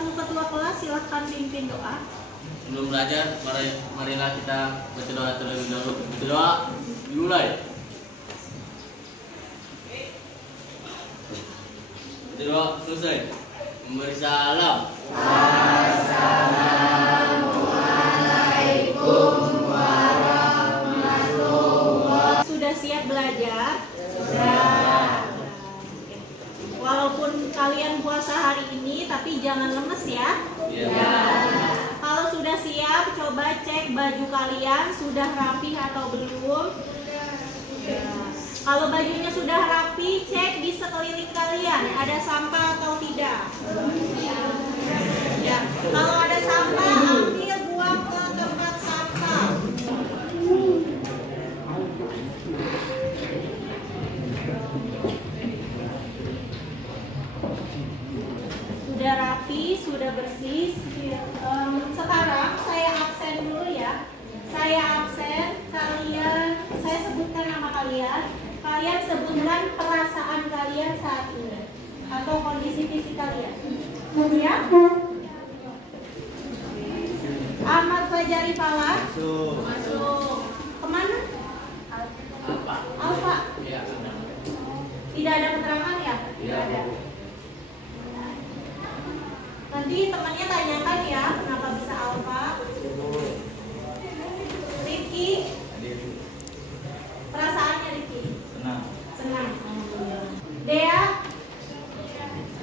selaku ketua kelas silahkan pimpin doa. Sebelum belajar, marilah kita berdoa terlebih dahulu. Berdoa, dimulai. Berdoa selesai. Memberi salam. Assalamualaikum warahmatullahi. Sudah siap belajar? Sudah. Walaupun kalian puasa hari ini, tapi jangan lemes ya. Ya. Kalau sudah siap, coba cek baju kalian sudah rapi atau belum. Ya. Kalau bajunya sudah rapi, cek di sekeliling kalian ada sampah atau tidak. Ya. Kalau ada sampah, ambil buang ke tempat sampah. Sudah rapi, sudah bersih. Sekarang saya absen dulu ya. Saya absen, saya sebutkan nama kalian. Kalian sebutkan perasaan kalian saat ini atau kondisi fisik kalian. Ya? Ahmad Fajari Fala. Masuk. Kemana? Alfa. Ya, tidak ada keterangan ya? Tidak ada. Nanti temannya tanyakan ya, kenapa bisa alfa. Rifki, perasaannya Rifki? Senang. Senang. Dea,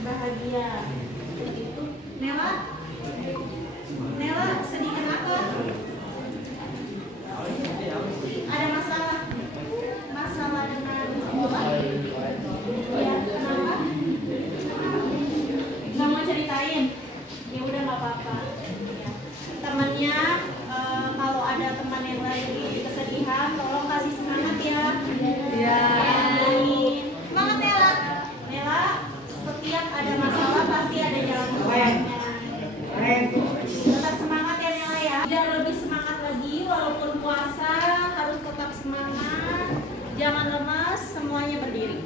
bahagia. Begitu. Nela, sedih kenapa? Ada masalah? Masalah dengan ya, kenapa? Nggak mau ceritain? Ya udah nggak apa-apa. Ya. Temannya kalau ada teman yang lagi kesedihan, tolong kasih semangat ya. Iya. Semangat Nela. Nela, setiap ada masalah pasti ada jalan keluarnya. Tetap semangat ya Nela ya. Biar lebih semangat lagi, walaupun puasa harus tetap semangat. Jangan lemas, semuanya berdiri.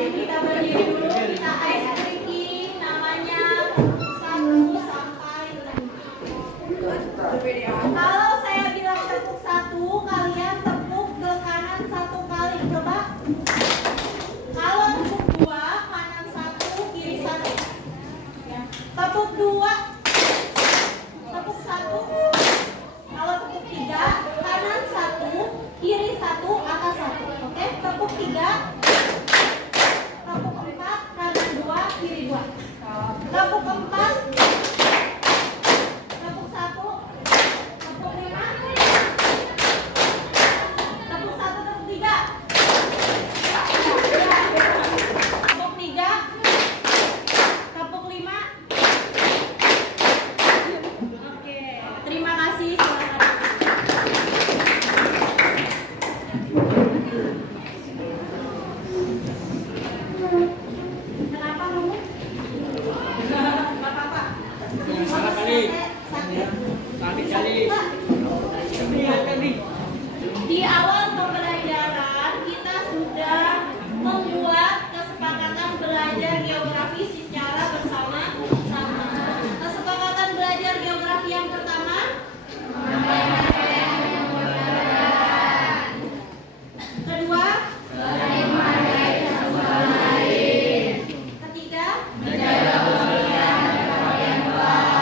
Kita berdiri dulu, kita ice breaking, namanya 1 sampai 5. Kalau saya bilang tepuk 1, kalian tepuk ke kanan 1 kali, coba. Kalau tepuk 2, kanan 1, kiri 1. Ya. Tepuk 2, tepuk 1. Kalau tepuk 3, kanan 1, kiri 1, atas 1. Oke, tepuk 3. Tepuk 4, kanan 2, kiri 2. Tepuk 4. Tepuk 1. Tepuk 5. Tepuk 1, tepuk 3. Tepuk 3. Tepuk 5. Oke, terima kasih. Kenapa kamu? Gak apa-apa. Salah kali. Di awal pembelajaran kita sudah membuat kesepakatan belajar geografi secara bersama-sama. Kesepakatan belajar geografi yang pertama, kedua, ketiga, keempat, yang kelima,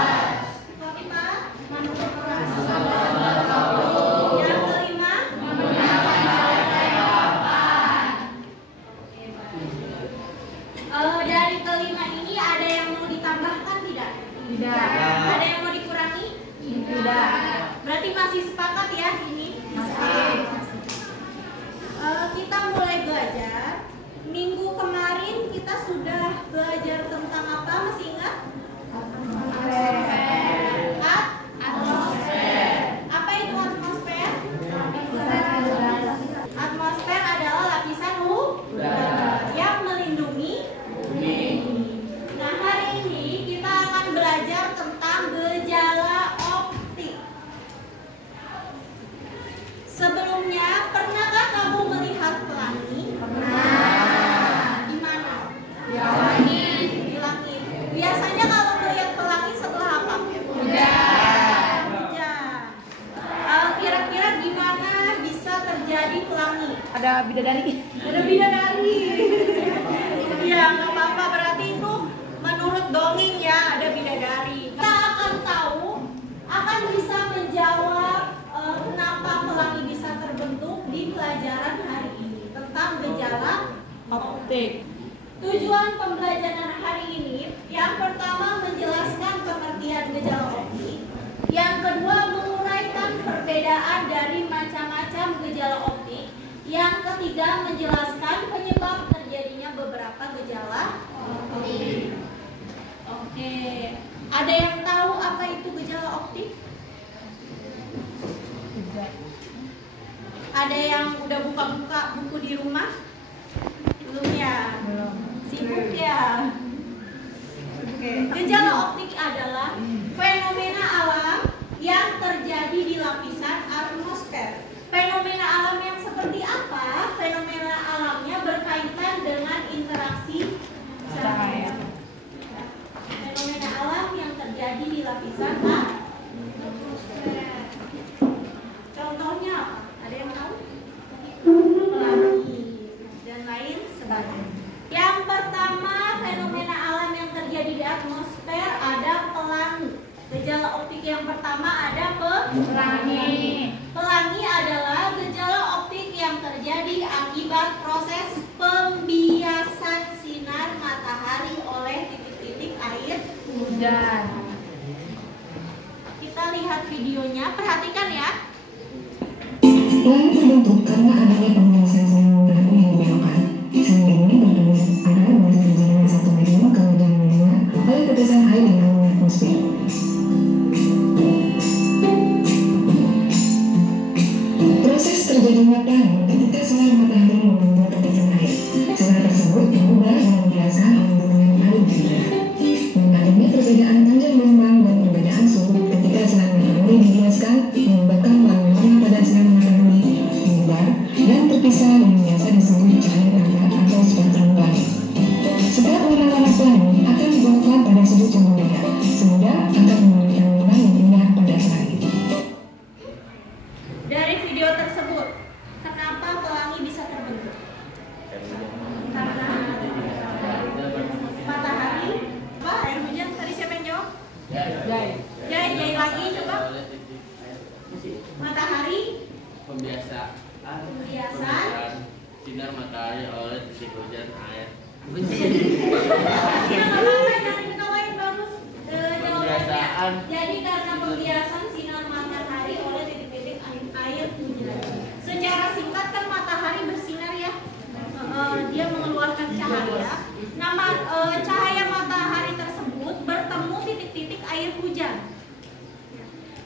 dari kelima ini ada yang mau ditambahkan tidak? Tidak. Ada yang mau dikurangi? Tidak. Berarti masih sepakat ya ini? Masih. Kita mulai belajar. Minggu kemarin kita sudah belajar tentang apa? Masih ingat? Atmosfer. Apa itu atmosfer? Atmosfer adalah lapisan udara yang melindungi bumi. Nah, hari ini kita akan belajar tentang gejala optik. Sebelumnya, pernahkah kamu melihat pelangi? Pernah. Ada bidadari. Ya, nggak apa-apa, berarti itu menurut dongeng ya, ada bidadari. Kita akan tahu, akan bisa menjawab kenapa pelangi bisa terbentuk di pelajaran hari ini tentang gejala optik. Tujuan pembelajaran hari ini, yang pertama menjelaskan pengertian gejala optik, yang kedua menguraikan perbedaan dari macam-macam gejala optik, yang ketiga menjelaskan penyebab terjadinya beberapa gejala optik. Oke, ada yang tahu apa itu gejala optik? Ada yang udah buka-buka buku di rumah? Belum ya? Belum. Sibuk ya? Oke. Gejala optik adalah fenomena alam yang terjadi di lapisan atmosfer. Fenomena alam yang seperti apa? Fenomena alamnya berkaitan dengan interaksi cahaya. Fenomena alam yang terjadi di lapisan atmosfer. Contohnya apa? Ada yang tahu? Pelangi dan lain sebagainya. Yang pertama, fenomena alam yang terjadi di atmosfer ada pelangi. Gejala optik yang pertama ada pelangi. Pelangi adalah gejala optik yang terjadi akibat proses pembiasan sinar matahari oleh titik-titik air hujan. Kita lihat videonya, perhatikan ya. Pelangi terbentuk karena adanya pembiasan sinar matahari yang dibelokkan. Sinar ini bertemu arah dari jaringan satu medium ke jaringan lainnya oleh tetesan air di dalam atmosfer. Proses terjadinya pelangi ketika sinar matahari menyentuh tetesan air. Sinar tersebut berubah dan biasa dengan air juga. Adanya perbedaan panjang gelombang dan perbedaan suhu ketika sinar matahari dibiaskan menyebabkan pelangi warna pada sinar matahari menyebar dan terpisah yang biasa disebut cahaya rangka atau spektrum pelangi. Setiap warna-warna pelangi akan dibelokkan pada sudut yang berbeda, sehingga akan memberikan warna yang indah pada pelangi. Dari video tersebut, kenapa pelangi bisa terbentuk? Karena matahari, apa? Air hujan. Tadi siapa yang jawab? Jai lagi coba. Matahari. Pembiasaan sinar matahari oleh titik hujan air. Ya nggak apa-apa, jangan diketawain, bagus jawabannya. Jadi karena pembiasan sinar matahari oleh titik-titik air hujan. Secara singkat kan matahari bersinar ya, dia mengeluarkan cahaya. Nama cahaya matahari tersebut bertemu titik-titik air hujan.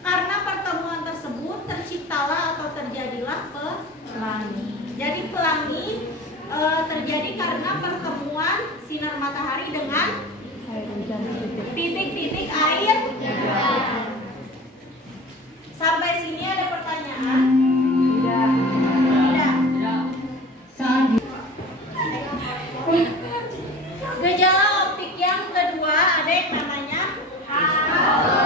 Karena pertemuan tersebut terciptalah atau terjadilah pelangi. Jadi pelangi terjadi karena pertemuan sinar matahari dengan titik-titik air hujan. Sampai sini ada pertanyaan? Tidak. Gejala optik yang kedua ada yang namanya halo.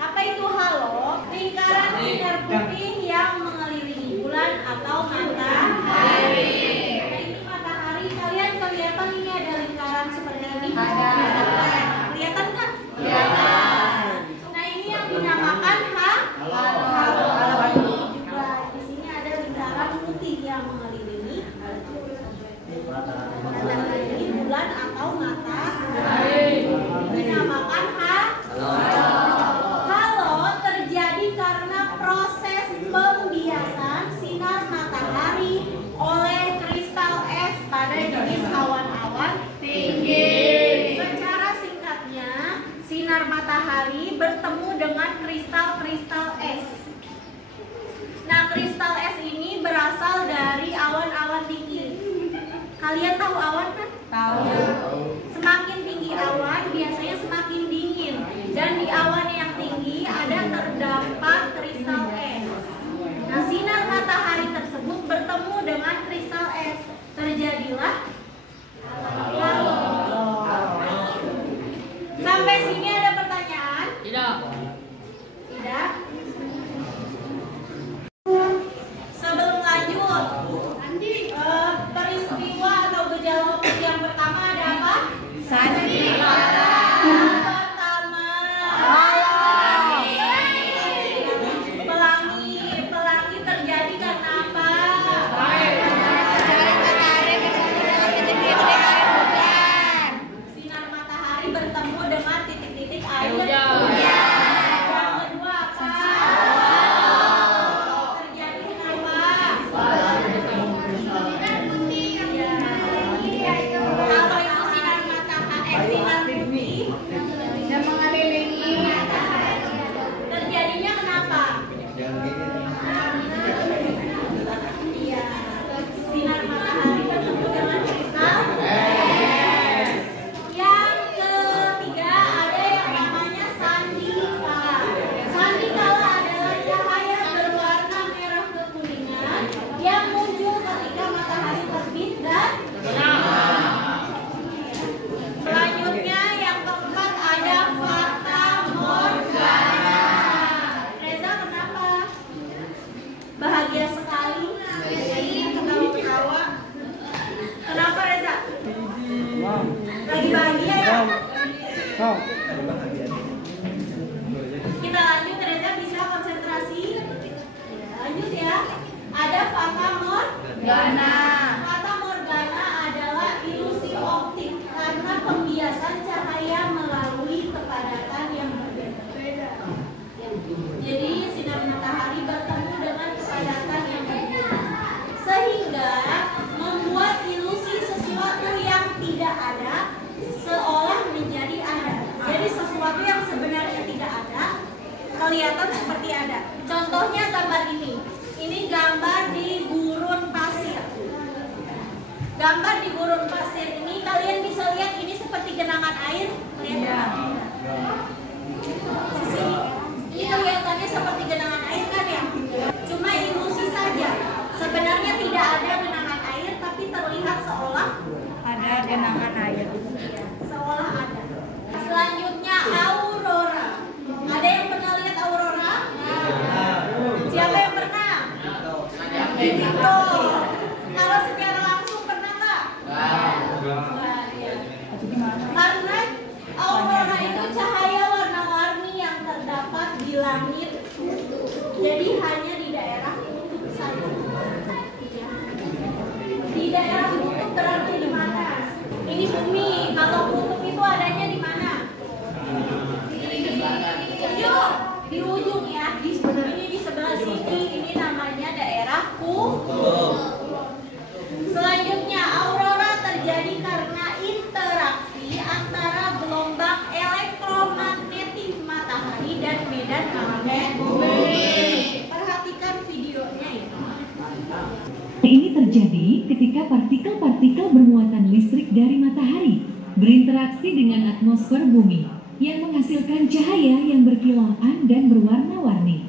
Apa itu halo? Lingkaran sinar putih yang mengelilingi bulan atau matahari. Nah, ini matahari, kalian kelihatan ini ada lingkaran seperti ini? Ada. Kelihatan kan? Kelihatan. Nah, ini yang dinamakan halo. Ini juga di sini ada lingkaran putih yang mengelilingi bulan atau matahari. Dinamakan halo. Halo terjadi karena proses pembiasan sinar matahari oleh kristal es pada jenis awan-awan tinggi. Secara singkatnya, sinar matahari bertemu dengan kristal-kristal es. Nah, kristal es ini berasal dari awan-awan tinggi. Kalian tahu awan kan? Tahu. Semakin tinggi awan, biasanya semakin dingin. Dan di awan yang tinggi ada terdapat kristal es. Nah, sinar matahari tersebut bertemu dengan kristal es. Terjadilah halo. Sampai sini ada pertanyaan? Tidak. Tidak? Sebelum lanjut, Lagi bahagia ya? Kita lanjut, Reza bisa konsentrasi. Lanjut ya. Ada fata morgana. Fata morgana adalah ilusi optik karena pembiasan cahaya melalui kepadatan yang berbeda. Jadi sinar matahari bertemu dengan kepadatan yang berbeda, sehingga membuat ilusi sesuatu yang tidak ada seolah menjadi ada. Jadi sesuatu yang sebenarnya tidak ada kelihatan seperti ada. Contohnya gambar ini. Ini gambar di gurun pasir. Gambar di gurun pasir ini kalian bisa lihat ini seperti genangan air. Lihat. Ini kelihatannya seperti genangan air kan ya? Cuma ilusi saja. Sebenarnya tidak ada genangan air, tapi terlihat seolah Ada genangan air. seolah ada. Selanjutnya aurora. Ada yang pernah lihat aurora? Siapa yang pernah? Itu. Kalau secara langsung pernah nggak? Nggak, ya. Karena aurora itu cahaya warna-warni yang terdapat di langit. Jadi hanya di daerah kutub saja. Ya. Di daerah kutub berarti di mana? Ini bumi. Kalau kutub itu adanya di mana? Di ujung ya. Ini di sebelah sini. Ini namanya daerah kutub. Selanjutnya aurora terjadi karena interaksi antara gelombang elektromagnetik matahari dan medan magnet bumi. Perhatikan videonya ya. Ini terjadi ketika partikel-partikel bermuatan listrik dari matahari berinteraksi dengan atmosfer bumi yang menghasilkan cahaya yang berkilauan dan berwarna-warni.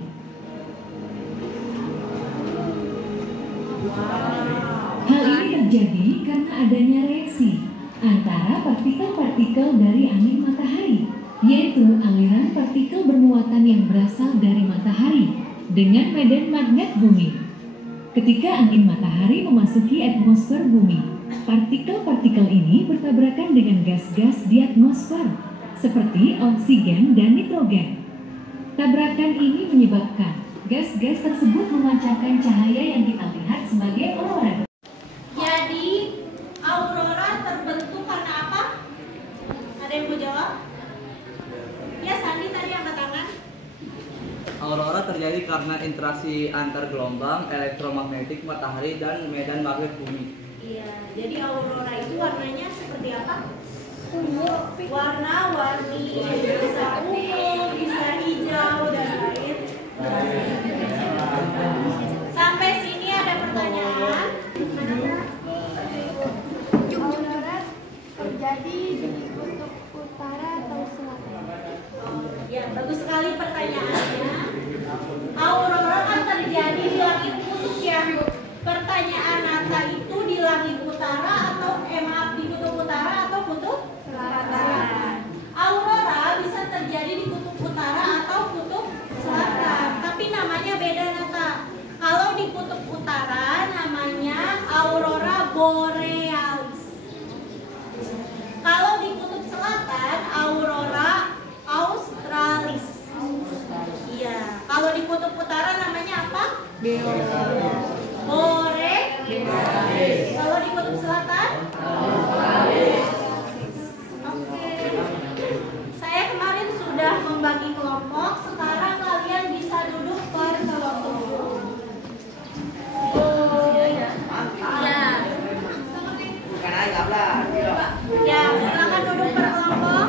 Hal ini terjadi karena adanya reaksi antara partikel-partikel dari angin matahari, yaitu aliran partikel bermuatan yang berasal dari matahari dengan medan magnet bumi. Ketika angin matahari memasuki atmosfer bumi, partikel-partikel ini bertabrakan dengan gas-gas di atmosfer, seperti oksigen dan nitrogen. Tabrakan ini menyebabkan gas-gas tersebut memancarkan cahaya yang kita lihat sebagai aurora. Jadi aurora terbentuk karena apa? Ada yang mau jawab? Ya, Sandi tadi angkat tangan. Aurora terjadi karena interaksi antar gelombang elektromagnetik matahari dan medan magnet bumi. Iya, jadi aurora itu warnanya seperti apa? Warna-warni, bisa ungu, bisa hijau, dan lain. Sampai sini ada pertanyaan? Aurora terjadi di kutub utara atau selatan? Ya, bagus sekali pertanyaannya. Aurora kan terjadi di langit kutub ya. Pertanyaan Nata itu di langit utara atau maaf, di kutub utara atau kutub selatan? Aurora bisa terjadi di kutub utara atau kutub selatan, tapi namanya beda Nata. Kalau di kutub utara namanya aurora borealis. Kalau di kutub selatan aurora australis. Iya. Kalau di kutub utara namanya apa? Borealis. Kalau di kutub selatan? Australis. Oke. Saya kemarin sudah membagi kelompok. Sekarang kalian bisa duduk per kelompok. Ya. Ya, silakan duduk per kelompok.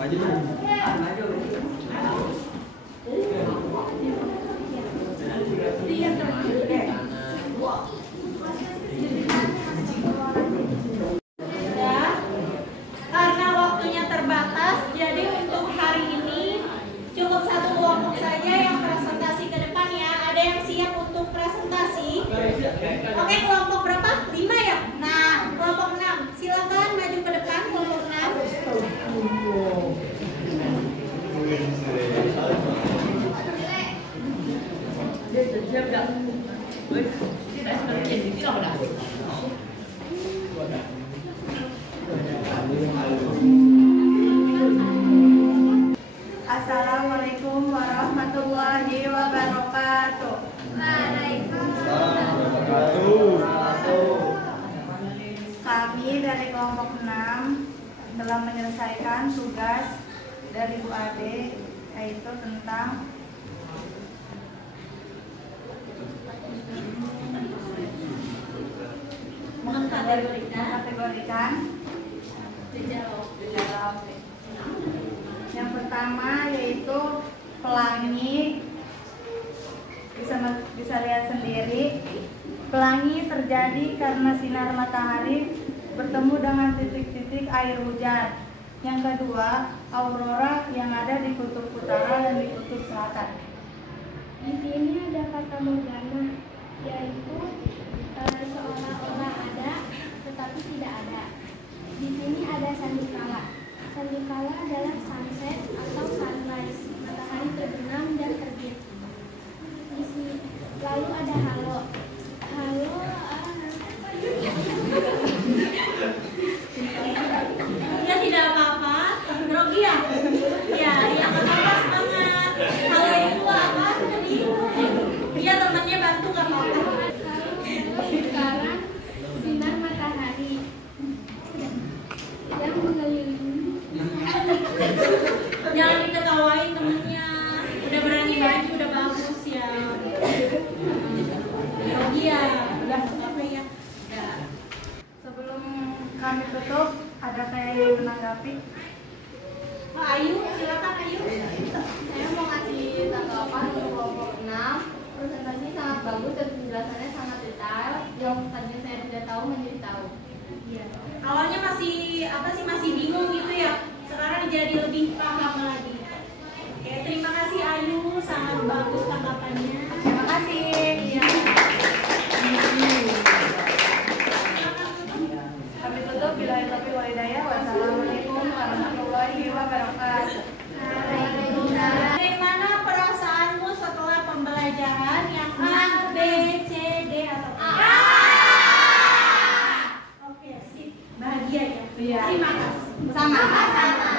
Karena waktunya terbatas, jadi untuk hari ini cukup satu kelompok saja yang presentasi ke depan ya. Ada yang siap untuk presentasi? Oke, kelompok berapa? 5 ya? Nah, kelompok 6. Silakan maju ke depan kelompok 6. Assalamualaikum warahmatullahi wabarakatuh. Kami dari kelompok 6 telah menyelesaikan tugas dari Bu Ade, yaitu tentang mengkategorikan gejala OP. Yang pertama yaitu pelangi. Bisa lihat sendiri, pelangi terjadi karena sinar matahari bertemu dengan titik-titik air hujan. Yang kedua, aurora yang ada di kutub utara dan di kutub selatan. Di sini ada fata morgana, yaitu seolah-olah ada tetapi tidak ada. Di sini ada sandikala. Sandikala adalah sunset atau sunrise, matahari terbenam dan terbit. Di sini lalu ada halo. Halo Ya tidak apa-apa, grogi ya? Ya, yang apa-apa semangat. Halo itu apa tadi? Dia temannya bantu gak apa-apa. sekarang sinar matahari yang mengelilingi. Jangan diketawain temennya. Udah berani maju, udah bagus ya. Grogi ya? Udah apa ya? Udah. Sebelum kami tutup, ada saya yang menanggapi. Pak Ayu, silakan Ayu. Saya mau ngasih tanggapan untuk kelompok 6. Presentasinya sangat bagus dan penjelasannya sangat detail. Yang tadinya saya tidak tahu menjadi tahu. Iya. Awalnya masih bingung gitu ya. Sekarang jadi lebih paham lagi. Oke, terima kasih Ayu, sangat bagus tanggapannya. Terima kasih. Iya. Kami tutup billahi taufiq wal hidayah. Wassalamualaikum warahmatullahi wabarakatuh. Bagaimana perasaanmu setelah pembelajaran yang A, B, C, D atau E? Oke, sip. Bahagia ya? Iya. Terima kasih. Sama-sama.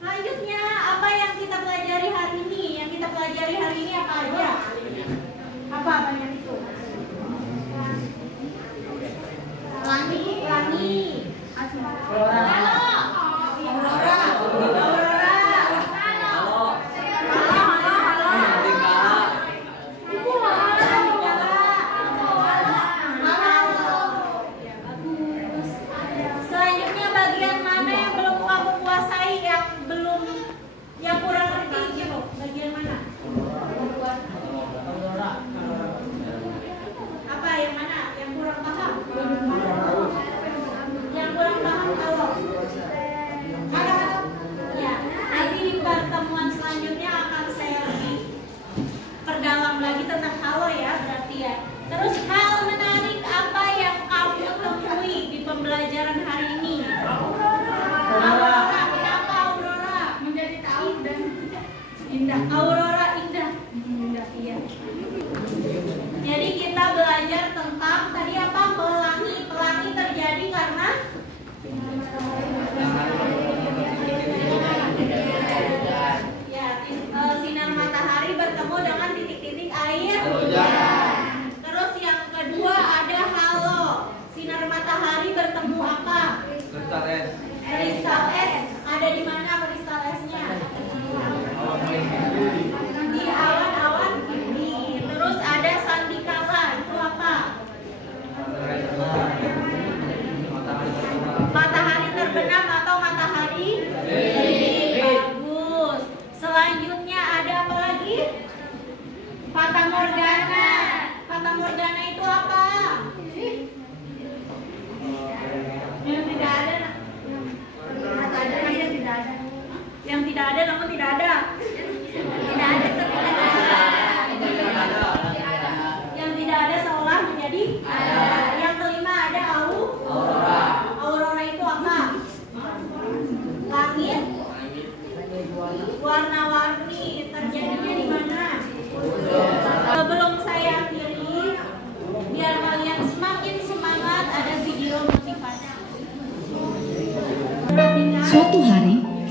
Selanjutnya, apa yang kita pelajari hari ini? Yang kita pelajari hari ini apa aja? Apa banyak itu? Pelangi. Selanjutnya bagian mana yang belum kamu kuasai, yang kurang ngerti gitu? Bagian mana? Apa yang mana? Yang kurang paham?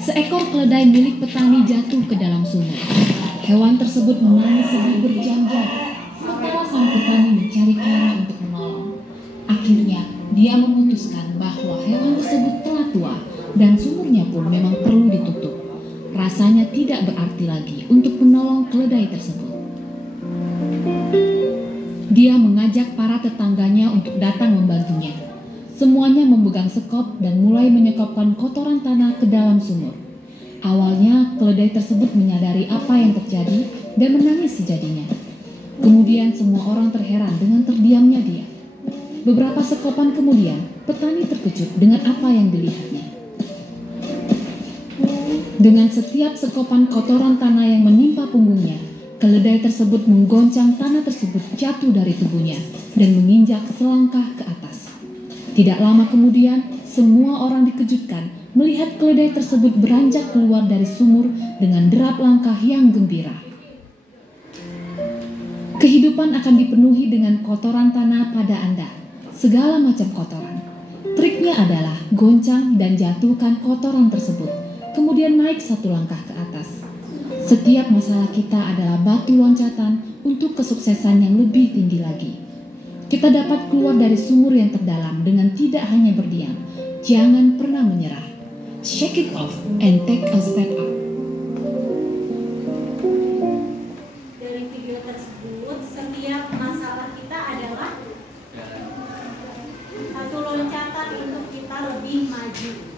seekor keledai milik petani jatuh ke dalam sumur. Hewan tersebut menangis sedih berjam-jam, sementara sang petani mencari cara untuk menolong. Akhirnya, dia memutuskan bahwa hewan tersebut telah tua dan sumurnya pun memang perlu ditutup. Rasanya tidak berarti lagi untuk menolong keledai tersebut. Dia mengajak para tetangganya untuk datang membantunya. Semuanya memegang sekop dan mulai menyekopkan kotoran tanah ke dalam sumur. Awalnya, keledai tersebut menyadari apa yang terjadi dan menangis sejadinya. Kemudian semua orang terheran dengan terdiamnya dia. Beberapa sekopan kemudian, petani terkejut dengan apa yang dilihatnya. Dengan setiap sekopan kotoran tanah yang menimpa punggungnya, keledai tersebut menggoncang tanah tersebut jatuh dari tubuhnya dan menginjak selangkah ke atas. Tidak lama kemudian, semua orang dikejutkan melihat keledai tersebut beranjak keluar dari sumur dengan derap langkah yang gembira. Kehidupan akan dipenuhi dengan kotoran tanah pada Anda, segala macam kotoran. Triknya adalah goncang dan jatuhkan kotoran tersebut, kemudian naik satu langkah ke atas. Setiap masalah kita adalah batu loncatan untuk kesuksesan yang lebih tinggi lagi. Kita dapat keluar dari sumur yang terdalam dengan tidak hanya berdiam. Jangan pernah menyerah. Shake it off and take a step up. Dari video tersebut, setiap masalah kita adalah satu loncatan untuk kita lebih maju.